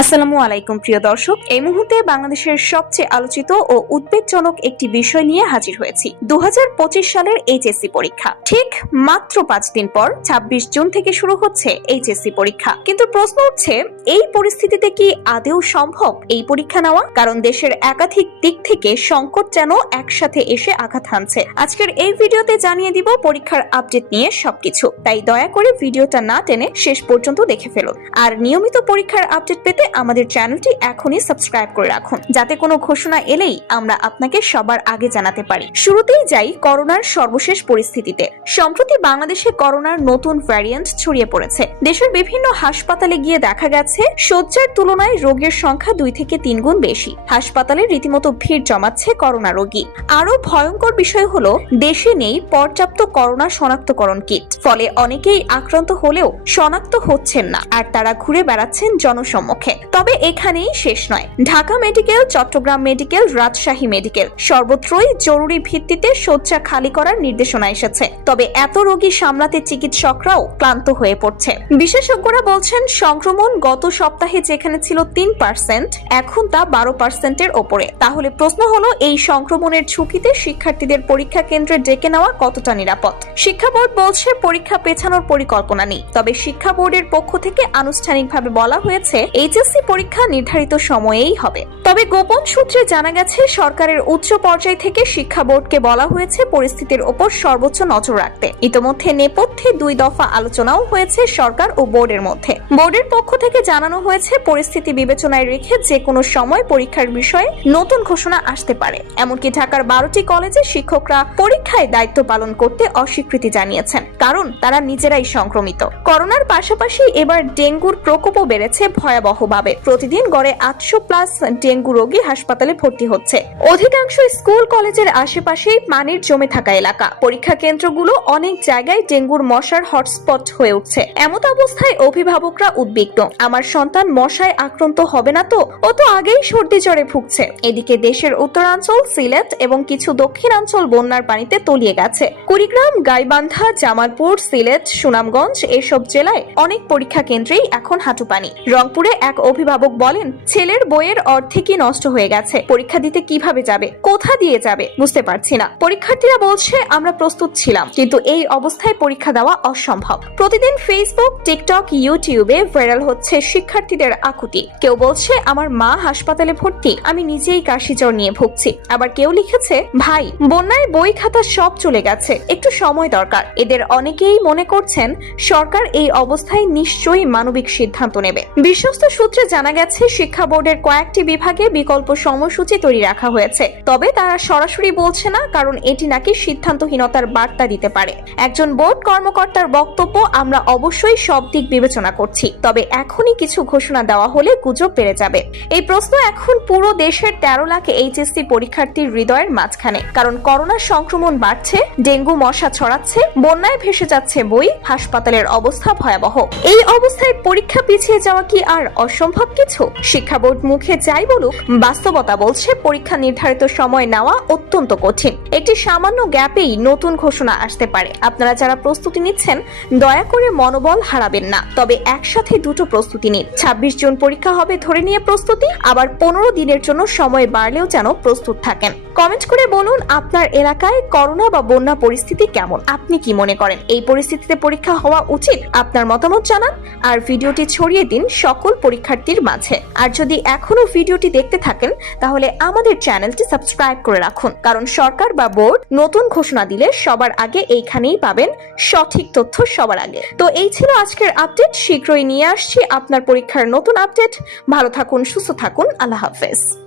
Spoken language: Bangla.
আসসালামু আলাইকুম, প্রিয় দর্শক। এই মুহূর্তে বাংলাদেশের সবচেয়ে আলোচিত ও উদ্বেগজনক একটি বিষয় নিয়ে হাজির হয়েছি। দু হাজার পঁচিশ সালের এইচএসসি পরীক্ষা। ঠিক মাত্র পাঁচ দিন পর ২৬ জুন থেকে শুরু হচ্ছে এইচএসসি পরীক্ষা। কিন্তু প্রশ্ন উঠছে, এই পরিস্থিতিতে কি আদেও সম্ভব এই পরীক্ষা নেওয়া? কারণ দেশের একাধিক দিক থেকে সংকট যেন একসাথে এসে আঘাত হানছে। আজকের এই ভিডিওতে জানিয়ে দিব পরীক্ষার আপডেট নিয়ে সবকিছু। তাই দয়া করে ভিডিওটা না টেনে শেষ পর্যন্ত দেখে ফেলুন। আর নিয়মিত পরীক্ষার আপডেট পেতে আমাদের চ্যানেলটি এখনই সাবস্ক্রাইব করে রাখুন। যাতে কোনো ঘোষণা এলেই আমরা আপনাকে সবার আগে জানাতে পারি। শুরুতেই যাই করোনার সর্বশেষ পরিস্থিতিতে। সম্প্রতি বাংলাদেশে করোনার নতুন ভ্যারিয়েন্ট ছড়িয়ে পড়েছে। দেশের বিভিন্ন হাসপাতালে গিয়ে দেখা গেছে, শয্যার তুলনায় রোগীর সংখ্যা দুই থেকে তিন গুণ বেশি। হাসপাতালে রীতিমতো ভিড় জমাচ্ছে করোনা রোগী। আরও ভয়ঙ্কর বিষয় হলো, দেশে নেই পর্যাপ্ত করোনা শনাক্তকরণ কিট। ফলে অনেকেই আক্রান্ত হলেও শনাক্ত হচ্ছেন না। আর তারা ঘুরে বেড়াচ্ছেন জনসম্মুখে। তবে এখানেই শেষ নয়। Dhaka medical, Chittagong medical, Rajshahi medical. সর্বত্রই জরুরি ভিত্তিতে শয্যা খালি করার নির্দেশনা এসেছে। তবে এত রোগী সামলাতে চিকিৎসকরাও ক্লান্ত হয়ে পড়ছে। বিশেষজ্ঞরা বলছেন, সংক্রমণ গত সপ্তাহে যেখানে ছিল তিন পার্সেন্ট, এখন তা বারো পার্সেন্টের ওপরে। তাহলে প্রশ্ন হলো, এই সংক্রমণের ঝুঁকিতে শিক্ষার্থীদের পরীক্ষা কেন্দ্রে ডেকে নেওয়া কতটা নিরাপদ? শিক্ষা বোর্ড বলছে, পরীক্ষা পেছানোর পরিকল্পনা নেই। তবে শিক্ষা বোর্ডের পক্ষ থেকে আনুষ্ঠানিকভাবে বলা হয়েছে এইচএসসি পরীক্ষা নির্ধারিত সময়েই হবে। তবে গোপন সূত্রে জানা গেছে, সরকারের উচ্চ পর্যায় থেকে শিক্ষা বোর্ডকে বলা হয়েছে পরিস্থিতির ওপর সর্বোচ্চ নজর রাখতে। ইতোমধ্যে নেপথ্যে দুই দফা আলোচনাও হয়েছে সরকার ও বোর্ডের মধ্যে। বোর্ডের পক্ষ থেকে জানানো হয়েছে, পরিস্থিতি বিবেচনায় রেখে যে কোনো সময় পরীক্ষার বিষয়ে নতুন ঘোষণা আসতে পারে। এমনকি ঢাকার বারোটি কলেজে শিক্ষকরা পরীক্ষায় দায়িত্ব পালন করতে অস্বীকৃতি জানিয়েছেন, কারণ তারা নিজেরাই সংক্রমিত। করোনার পাশাপাশি এবার ডেঙ্গুর প্রকোপও বেড়েছে ভয়াবহভাবে প্রতিদিন গড়ে আটশো প্লাস ডেঙ্গু রোগী হাসপাতালে ভর্তি হচ্ছে। অধিকাংশ স্কুল, কলেজের আশেপাশেই পানির জমে থাকা এলাকা। পরীক্ষা কেন্দ্রগুলো অনেক জায়গায় ডেঙ্গুর মশার হটস্পট হয়ে উঠছে। এমত অবস্থায় অভিভাবকরা উদ্বিগ্ন। আমার সন্তান মশায় আক্রান্ত হবে না তো? ও তো আগেই সর্দি জ্বরে ভুগছে। এদিকে দেশের উত্তরাঞ্চল, সিলেট এবং কিছু দক্ষিণাঞ্চল বন্যার পানিতে তলিয়ে গেছে। কুড়িগ্রাম, গাইবান্ধা, জামালপুর, সিলেট, সুনামগঞ্জ এসব জেলায় অনেক পরীক্ষা কেন্দ্রেই এখন হাঁটু পানি রংপুরে এক অভিভাবক বলেন ছেলের বইয়ের অর্ধেকই নষ্ট হয়ে গেছে। পরীক্ষা দিতে কীভাবে যাবে? কোথা দিয়ে যাবে, বুঝতে পারছি না। পরীক্ষার্থীরা বলছে, আমরা প্রস্তুত ছিলাম, কিন্তু এই অবস্থায় পরীক্ষা দেওয়া অসম্ভব। প্রতিদিন ফেসবুক টিকটক ইউটিউবে ভাইরাল হচ্ছে শিক্ষার্থীদের আকুতি। কেউ বলছে, আমার মা হাসপাতালে ভর্তি, আমি নিজেই কাশি জ্বর নিয়ে ভুগছি। আবার কেউ লিখেছে, ভাই, বন্যায় বই খাতা সব চলে গেছে, একটু সময় দরকার। এদের অনেকেই মনে করছেন, সরকার এই অবস্থায় নিশ্চয়ই মানবিক সিদ্ধান্ত নেবে। বিশ্বস্ত সূত্রে জানা গেছে, শিক্ষা বোর্ডের কয়েকটি বিভাগে বিকল্প সময়সূচি তৈরি রাখা হয়েছে। তবে তারা সরাসরি বলছে না, কারণ এটি নাকি সিদ্ধান্তহীনতার বার্তা দিতে পারে। একজন বোর্ড কর্মকর্তার বক্তব্য আমরা অবশ্যই সব দিক বিবেচনা করছি, তবে এখনই কিছু ঘোষণা দেওয়া হলে গুজব বেড়ে যাবে। এই প্রশ্ন এখন পুরো দেশের তেরো লাখ এইচএসসি পরীক্ষার্থীর হৃদয়ের মাঝখানে, কারণ করোনার সংক্রমণ বাড়ছে, ডেঙ্গু মশা ছড়াচ্ছে, বন্যায় ভেসে যাচ্ছে বই, হাসপাতালের অবস্থা ভয়াবহ। এই অবস্থায় পরীক্ষা পিছিয়ে যাওয়া কি আর অসম্ভব কিছু? শিক্ষা বোর্ড মুখে যাই বলুক, বাস্তবতা বলছে পরীক্ষা নির্ধারিত সময় নেওয়া অত্যন্ত কঠিন। একটি সামান্য গ্যাপেই নতুন ঘোষণা আসতে পারে। আপনারা যারা প্রস্তুতি নিচ্ছেন, দয়া করে মনোবল হারাবেন না। তবে একসাথে দুটো প্রস্তুতি নিন। ছাব্বিশ জুন পরীক্ষা হবে, ধরে নিয়ে প্রস্তুতি। আবার পনেরো দিনের জন্য সময় বাড়লেও যেন প্রস্তুত থাকেন। কমেন্ট করে বলুন আপনার এলাকায় করোনা বা বন্যা পরিস্থিতি কেমন? আপনি কি মনে করেন? এই পরিস্থিতিতে পরীক্ষা হওয়া উচিত? আপনার মতামত জানান। আর ভিডিওটি ছড়িয়ে দিন সকল পরীক্ষার্থীর মাঝে। আর যদি এখনও ভিডিওটি দেখতে থাকেন, তাহলে আমাদের চ্যানেলটি সাবস্ক্রাইব করে রাখুন। কারণ সরকার বা বোর্ড নতুন ঘোষণা দিলে সবার আগে এইখানেই পাবেন সঠিক তথ্য সবার আগে। তো এই ছিল আজকের আপডেট। শীঘ্রই নিয়ে আসছি আপনার পরীক্ষার নতুন আপডেট। ভালো থাকুন, সুস্থ থাকুন। আল্লাহ হাফেজ।